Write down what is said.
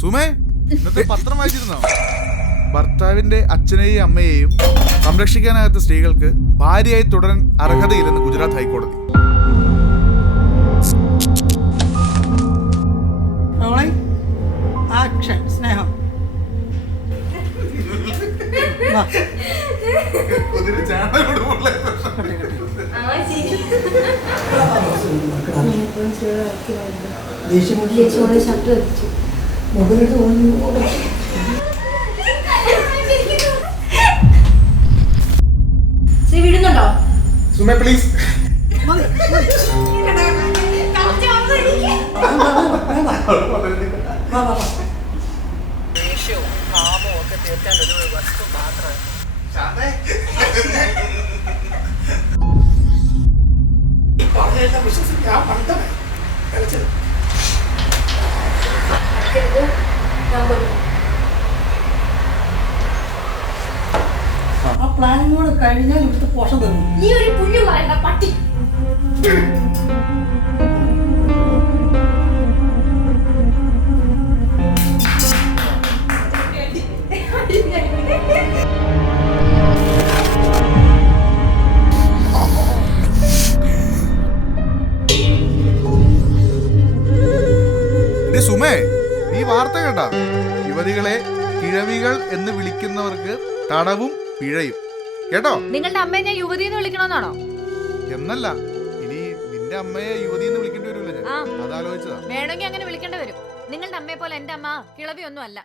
സുമേ, ഇന്നത്തെ പത്രം വായിച്ചിരുന്നോ? ഭർത്താവിന്റെ അച്ഛനെയും അമ്മയെയും സംരക്ഷിക്കാനാകാത്ത സ്ത്രീകൾക്ക് ഭാര്യയായി തുടരാൻ അർഹതയില്ലെന്ന് ഗുജറാത്ത് ഹൈക്കോടതി. സ്നേഹം വിടുന്നുണ്ടോ? സുമേ പ്ലീസ്. ഒക്കെ തീർക്കാൻ ഒരു വസ്തു മാത്രം. ആ പ്ലാനിങ് കൂടെ കഴിഞ്ഞാൽ ഇവിടുത്തെ പോഷം തന്നു. നീ ഒരു പുല്ല് പറയണ്ട പട്ടി. സുമേ, നീ വാർത്ത കേട്ടാ? യുവതികളെ കിഴവികൾ എന്ന് വിളിക്കുന്നവർക്ക് തടവും പിഴയും. കേട്ടോ? നിങ്ങളുടെ അമ്മയെ ഞാൻ യുവതി എന്ന് വിളിക്കണമെന്നാണോ? എന്നല്ല, ഇനി നിന്റെ അമ്മയെ യുവതി എന്ന് വിളിക്കേണ്ടി വരില്ല. ഞാൻ അതാലോചിച്ചതാ. വേണമെങ്കിൽ അങ്ങനെ വിളിക്കേണ്ടി വരും. നിങ്ങളുടെ അമ്മയെ പോലെ എന്റെ അമ്മ കിളവിയൊന്നും അല്ല.